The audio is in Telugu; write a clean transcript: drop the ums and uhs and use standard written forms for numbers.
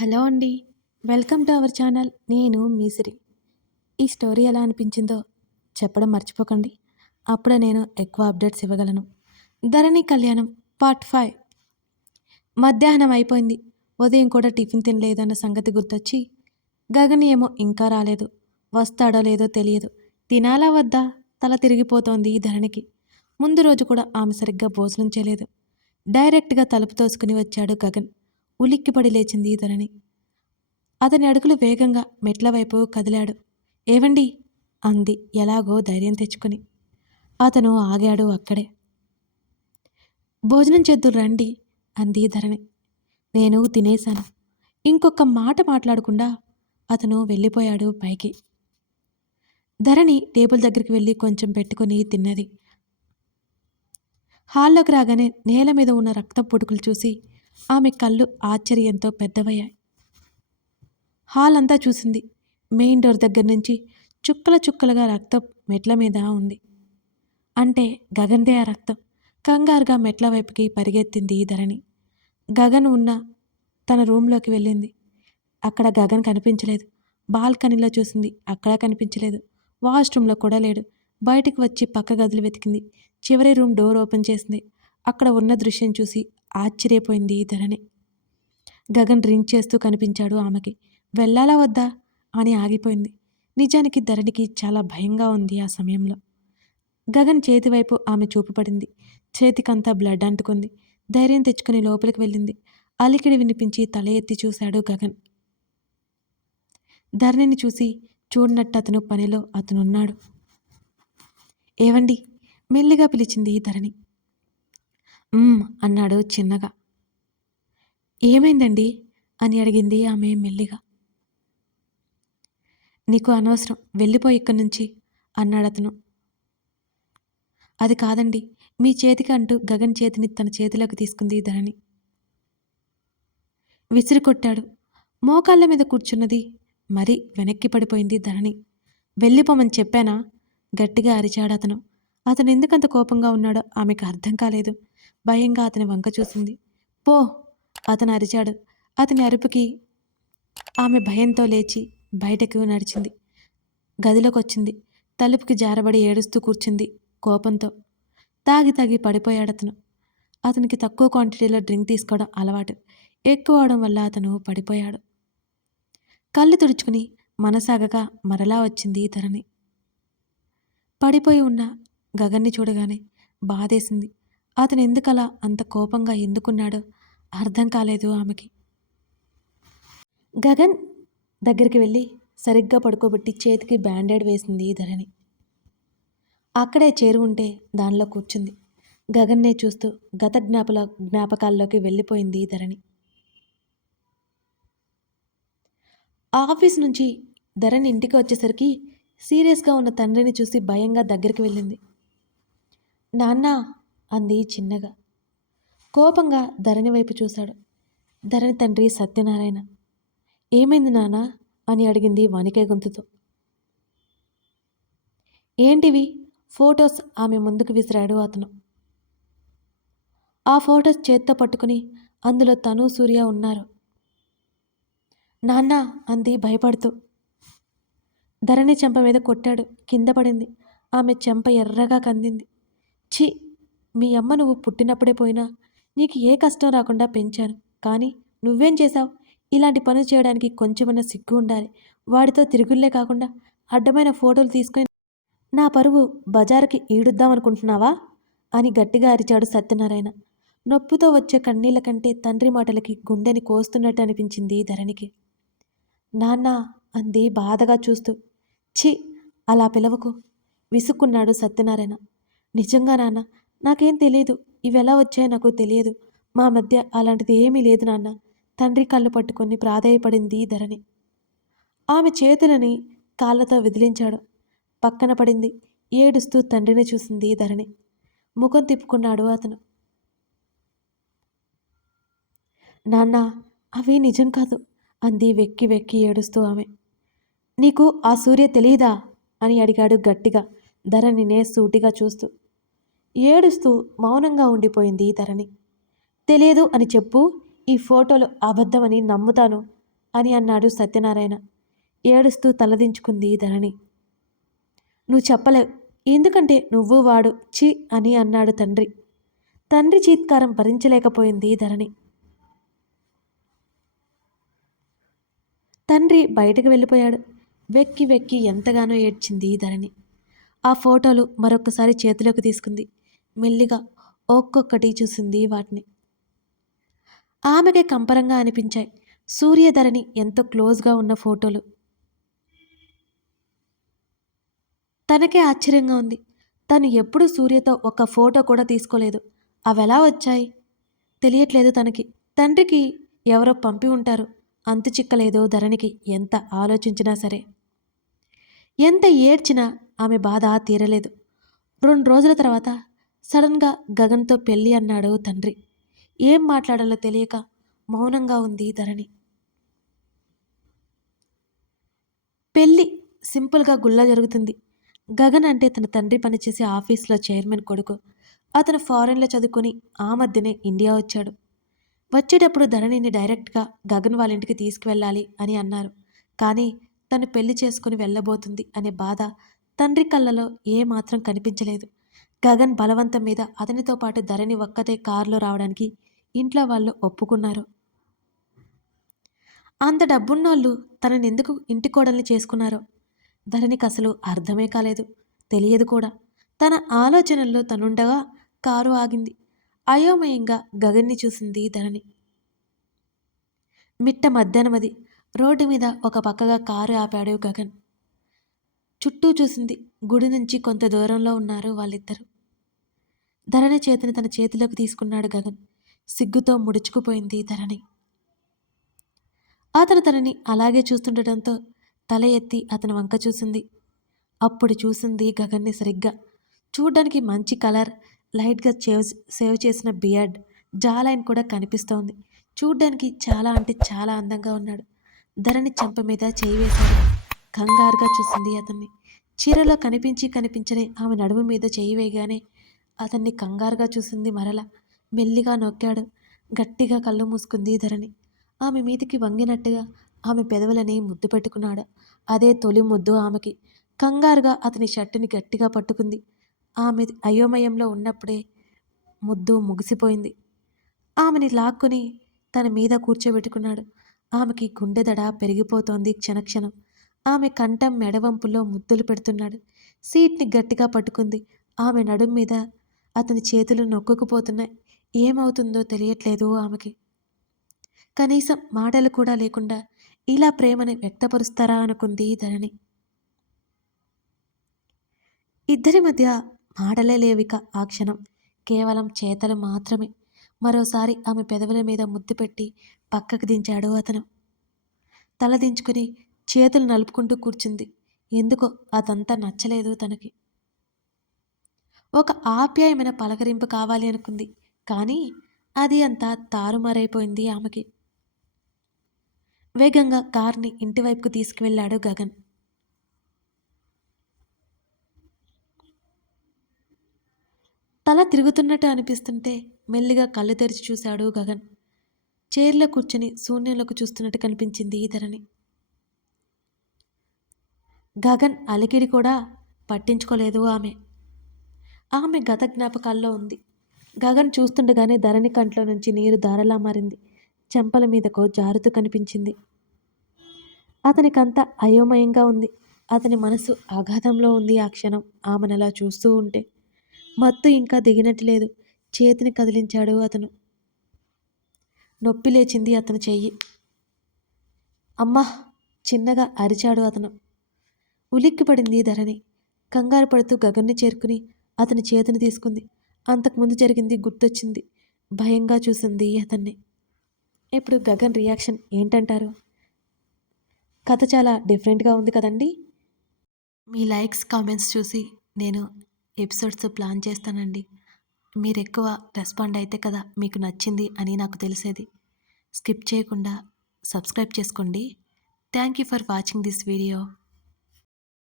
హలో అండి. Welcome to our channel. నేను మీసిరి. ఈ స్టోరీ ఎలా అనిపించిందో చెప్పడం మర్చిపోకండి. అప్పుడే నేను ఎక్కువ అప్డేట్స్ ఇవ్వగలను. ధరణి కళ్యాణం పార్ట్ 5. మధ్యాహ్నం అయిపోయింది. ఉదయం కూడా టిఫిన్ తినలేదన్న సంగతి గుర్తొచ్చి గగన్ ఏమో ఇంకా రాలేదు. వస్తాడో లేదో తెలియదు. తినాలా వద్దా తల తిరిగిపోతోంది ఈ ధరణికి. ముందు రోజు కూడా ఆమె సరిగ్గా భోజనం చేయలేదు. డైరెక్ట్గా తలుపు తోసుకుని వచ్చాడు గగన్. ఉలిక్కిపడి లేచింది ధరణి. అతని అడుగులు వేగంగా మెట్ల వైపు కదిలాడు. ఏవండి అంది ఎలాగో ధైర్యం తెచ్చుకుని. అతను ఆగాడు అక్కడే. భోజనం చేద్దురు రండి అంది ధరణి. నేను తినేశాను. ఇంకొక మాట మాట్లాడకుండా అతను వెళ్ళిపోయాడు పైకి. ధరణి టేబుల్ దగ్గరికి వెళ్ళి కొంచెం పెట్టుకుని తిన్నది. హాల్లోకి రాగానే నేల మీద ఉన్న రక్తపు పుటుకులు చూసి ఆమె కళ్ళు ఆశ్చర్యంతో పెద్దవయ్యాయి. హాల్ అంతా చూసింది. మెయిన్ డోర్ దగ్గర నుంచి చుక్కల చుక్కలుగా రక్తం మెట్ల మీద ఉంది. అంటే గగన్దే ఆ రక్తం. కంగారుగా మెట్ల వైపుకి పరిగెత్తింది ధరణి. గగన్ ఉన్న తన రూంలోకి వెళ్ళింది. అక్కడ గగన్ కనిపించలేదు. బాల్కనీలో చూసింది. అక్కడ కనిపించలేదు. వాష్రూమ్లో కూడా లేడు. బయటికి వచ్చి పక్క గదులు వెతికింది. చివరి రూమ్ డోర్ ఓపెన్ చేసింది. అక్కడ ఉన్న దృశ్యం చూసి ఆశ్చర్యపోయింది ధరణి. గగన్ డ్రింక్ చేస్తూ కనిపించాడు ఆమెకి. వెళ్ళాలా వద్దా అని ఆగిపోయింది. నిజానికి ధరణికి చాలా భయంగా ఉంది ఆ సమయంలో. గగన్ చేతివైపు ఆమె చూపు పడింది. చేతికంతా బ్లడ్ అంటుకుంది. ధైర్యం తెచ్చుకుని లోపలికి వెళ్ళింది. అలికిడి వినిపించి తల ఎత్తి చూశాడు గగన్. ధరణిని చూసి చూడనట్టు అతను పనిలో అతనున్నాడు. ఏవండి మెల్లిగా పిలిచింది ధరణి. అన్నాడు చిన్నగా. ఏమైందండి అని అడిగింది ఆమె మెల్లిగా. నీకు అనవసరం, వెళ్ళిపోయి ఇక్కడి నుంచి అన్నాడతను. అది కాదండి, మీ చేతికి అంటూ గగన్ చేతిని తన చేతిలోకి తీసుకుంది ధరణి. విసిరి కొట్టాడు. మోకాళ్ళ మీద కూర్చున్నది మరీ వెనక్కి పడిపోయింది ధరణి. వెళ్ళిపోమని చెప్పానా గట్టిగా అరిచాడతను. అతను ఎందుకంత కోపంగా ఉన్నాడో ఆమెకు అర్థం కాలేదు. భయంగా అతని వంక చూసింది. పో అతను అరిచాడు. అతని అరుపుకి ఆమె భయంతో లేచి బయటకు నడిచింది. గదిలోకి వచ్చింది. తలుపుకి జారబడి ఏడుస్తూ కూర్చుంది కోపంతో. తాగి పడిపోయాడతను. అతనికి తక్కువ క్వాంటిటీలో డ్రింక్ తీసుకోవడం అలవాటు. ఎక్కువ అవడం వల్ల అతను పడిపోయాడు. కళ్ళు తుడుచుకుని మనసాగక మరలా వచ్చింది ధరణి. పడిపోయి ఉన్న గగన్ని చూడగానే బాధేసింది. అతను ఎందుకలా అంత కోపంగా ఎందుకున్నాడో అర్థం కాలేదు ఆమెకి. గగన్ దగ్గరికి వెళ్ళి సరిగ్గా పడుకోబెట్టి చేతికి బ్యాండేడ్ వేసింది ధరణి. అక్కడే చేరు ఉంటే దానిలో కూర్చుంది. గగన్నే చూస్తూ గత జ్ఞాపకాల్లోకి వెళ్ళిపోయింది ధరణి. ఆఫీస్ నుంచి ధరణి ఇంటికి వచ్చేసరికి సీరియస్గా ఉన్న తండ్రిని చూసి భయంగా దగ్గరికి వెళ్ళింది. నాన్న అంది చిన్నగా. కోపంగా ధరణి వైపు చూశాడు. ధరణి తండ్రి సత్యనారాయణ. ఏమైంది నాన్న అని అడిగింది వణికే గొంతుతో. ఏంటివి ఫొటోస్ ఆమె ముందుకు విసిరాడు అతను. ఆ ఫొటోస్ చేత్తో పట్టుకుని అందులో తను సూర్య ఉన్నారు. నాన్న అంది భయపడుతూ. ధరణి చెంప మీద కొట్టాడు. కింద పడింది. ఆమె చెంప ఎర్రగా కందింది. ఛీ, మీ అమ్మ నువ్వు పుట్టినప్పుడే పోయినా నీకు ఏ కష్టం రాకుండా పెంచాను. కానీ నువ్వేం చేశావు? ఇలాంటి పనులు చేయడానికి కొంచెమన్నా సిగ్గు ఉండాలి. వాడితో తిరుగుళ్లే కాకుండా అడ్డమైన ఫోటోలు తీసుకుని నా పరువు బజారుకి ఈడుద్దామనుకుంటున్నావా అని గట్టిగా అరిచాడు సత్యనారాయణ. నొప్పితో వచ్చే కన్నీళ్ల కంటే తండ్రి మాటలకి గుండెని కోస్తున్నట్టు అనిపించింది ధరణికి. నాన్న అంది బాధగా చూస్తూ. ఛీ, అలా పిలవకు విసుక్కున్నాడు సత్యనారాయణ. నిజంగా నాన్న, నాకేం తెలియదు. ఇవెలా వచ్చాయో నాకు తెలియదు. మా మధ్య అలాంటిది ఏమీ లేదు నాన్న. తండ్రి కళ్ళు పట్టుకొని ప్రాధేయపడింది ధరణి. ఆమె చేతులని కాళ్ళతో విదిలించాడు. పక్కన పడింది. ఏడుస్తూ తండ్రిని చూసింది ధరణి. ముఖం తిప్పుకున్నాడు అతను. నాన్న, అవి నిజం కాదు అంది వెక్కి వెక్కి ఏడుస్తూ ఆమె. నీకు ఆ సూర్య తెలీదా అని అడిగాడు గట్టిగా ధరణినే సూటిగా చూస్తూ. ఏడుస్తూ మౌనంగా ఉండిపోయింది ధరణి. తెలియదు అని చెప్పు, ఈ ఫోటోలు అబద్ధమని నమ్ముతాను అని అన్నాడు సత్యనారాయణ. ఏడుస్తూ తలదించుకుంది ధరణి. నువ్వు చెప్పలేవు, ఎందుకంటే నువ్వు వాడు చి అని అన్నాడు తండ్రి. తండ్రి చీత్కారం భరించలేకపోయింది ధరణి. తండ్రి బయటకు వెళ్ళిపోయాడు. వెక్కి వెక్కి ఎంతగానో ఏడ్చింది ధరణి. ఆ ఫోటోలు మరొక్కసారి చేతిలోకి తీసుకుంది. మెల్లిగా ఒక్కొక్కటి చూసింది వాటిని. ఆమెకే కంపరంగా అనిపించాయి. సూర్యధరణి ఎంతో క్లోజ్గా ఉన్న ఫోటోలు. తనకే ఆశ్చర్యంగా ఉంది. తను ఎప్పుడు సూర్యతో ఒక ఫోటో కూడా తీసుకోలేదు. అవెలా వచ్చాయి తెలియట్లేదు తనకి. తండ్రికి ఎవరో పంపి ఉంటారు. అంతు చిక్కలేదు ధరణికి ఎంత ఆలోచించినా సరే. ఎంత ఏడ్చినా ఆమె బాధ తీరలేదు. 2 రోజుల తర్వాత సడన్గా గగన్తో పెళ్ళి అన్నాడు తండ్రి. ఏం మాట్లాడాలో తెలియక మౌనంగా ఉంది ధరణి. పెళ్ళి సింపుల్గా గుళ్ళ జరుగుతుంది. గగన్ అంటే తన తండ్రి పనిచేసే ఆఫీస్లో చైర్మన్ కొడుకు. అతను ఫారెన్లో చదువుకొని ఆ మధ్యనే ఇండియా వచ్చాడు. వచ్చేటప్పుడు ధరణిని డైరెక్ట్గా గగన్ వాళ్ళ ఇంటికి తీసుకువెళ్ళాలి అని అన్నారు. కానీ తను పెళ్లి చేసుకుని వెళ్ళబోతుంది అనే బాధ తండ్రి కళ్ళలో ఏమాత్రం కనిపించలేదు. గగన్ బలవంతం మీద అతనితో పాటు ధరణి ఒక్కతే కారులో రావడానికి ఇంట్లో వాళ్ళు ఒప్పుకున్నారు. అంత డబ్బున్నోళ్ళు తననెందుకు ఇంటి కోడల్ని చేసుకున్నారో ధరణికి అసలు అర్థమే కాలేదు. తెలియదు కూడా. తన ఆలోచనల్లో తనుండగా కారు ఆగింది. అయోమయంగా గగన్ని చూసింది ధరణి. మిట్ట మధ్యాహ్నమది. రోడ్డు మీద ఒక పక్కగా కారు ఆపాడు గగన్. చుట్టూ చూసింది. గుడి నుంచి కొంత దూరంలో ఉన్నారు వాళ్ళిద్దరూ. ధరణి చేతిని తన చేతిలోకి తీసుకున్నాడు గగన్. సిగ్గుతో ముడుచుకుపోయింది ధరణి. అతను తనని అలాగే చూస్తుండటంతో తల ఎత్తి అతని వంక చూసింది. అప్పుడు చూసింది గగన్ని సరిగ్గా. చూడ్డానికి మంచి కలర్, లైట్గా సేవ్ చేసిన బియర్డ్, జాలైన్ కూడా కనిపిస్తోంది. చూడ్డానికి చాలా అంటే చాలా అందంగా ఉన్నాడు. ధరణి చెంప మీద చేయి వేశాడు. కంగారుగా చూసింది అతన్ని. చీరలో కనిపించని ఆమె నడుము మీద చేయి వేయగానే అతన్ని కంగారుగా చూసింది మరల. మెల్లిగా నొక్కాడు. గట్టిగా కళ్ళు మూసుకుంది ధరణి. ఆమె మీదికి వంగినట్టుగా ఆమె పెదవులని ముద్దు పెట్టుకున్నాడు. అదే తొలి ముద్దు ఆమెకి. కంగారుగా అతని షర్టుని గట్టిగా పట్టుకుంది. ఆమె అయోమయంలో ఉన్నప్పుడే ముద్దు ముగిసిపోయింది. ఆమెని లాక్కుని తన మీద కూర్చోబెట్టుకున్నాడు. ఆమెకి గుండెదడ పెరిగిపోతోంది క్షణక్షణం. ఆమె కంఠం మెడవంపుల్లో ముద్దులు పెడుతున్నాడు. సీట్ని గట్టిగా పట్టుకుంది. ఆమె నడుం మీద అతని చేతులు నొక్కుకుపోతున్నాయి. ఏమవుతుందో తెలియట్లేదు ఆమెకి. కనీసం మాటలు కూడా లేకుండా ఇలా ప్రేమని వ్యక్తపరుస్తారా అనుకుంది ధరణి. ఇద్దరి మధ్య మాటలే లేవిక ఆ క్షణం. కేవలం చేతలు మాత్రమే. మరోసారి ఆమె పెదవుల మీద ముద్దు పెట్టి పక్కకు దించాడు అతను. తల దించుకుని చేతులు నలుపుకుంటూ కూర్చుంది. ఎందుకో అదంతా నచ్చలేదు తనకి. ఒక ఆప్యాయమైన పలకరింపు కావాలి అనుకుంది. కానీ అది అంతా తారుమారైపోయింది ఆమెకి. వేగంగా కార్ని ఇంటివైపుకు తీసుకువెళ్ళాడు గగన్. తల తిరుగుతున్నట్టు అనిపిస్తుంటే మెల్లిగా కళ్ళు తెరిచి చూశాడు గగన్. చైర్లో కూర్చుని శూన్యంలోకి చూస్తున్నట్టు కనిపించింది ధరణి. గగన్ అలికిడి కూడా పట్టించుకోలేదు ఆమె. ఆమె గత జ్ఞాపకాల్లో ఉంది. గగన్ చూస్తుండగానే ధరణి కంట్లో నుంచి నీరు ధారలా మారింది. చెంపల మీదకో జారుతూ కనిపించింది. అతనికంతా అయోమయంగా ఉంది. అతని మనసు అగాధంలో ఉంది ఆ క్షణం ఆమెనలా చూస్తూ ఉంటే. మత్తు ఇంకా దిగినట్టు లేదు. చేతిని కదిలించాడు అతను. నొప్పి లేచింది అతని చెయ్యి. అమ్మా! చిన్నగా అరిచాడు అతను. ఉలిక్కిపడింది ధరణి. కంగారు పడుతూ గగన్ని చేరుకుని అతని చేతిని తీసుకుంది. అంతకుముందు జరిగింది గుర్తొచ్చింది. భయంగా చూసింది అతన్ని. ఇప్పుడు గగన్ రియాక్షన్ ఏంటంటారు? కథ చాలా డిఫరెంట్గా ఉంది కదండి. మీ లైక్స్, కామెంట్స్ చూసి నేను ఎపిసోడ్స్ ప్లాన్ చేస్తానండి. మీరు ఎక్కువ రెస్పాండ్ అయితే కదా మీకు నచ్చింది అని నాకు తెలిసేది. స్కిప్ చేయకుండా సబ్స్క్రైబ్ చేసుకోండి. Thank you for watching this video.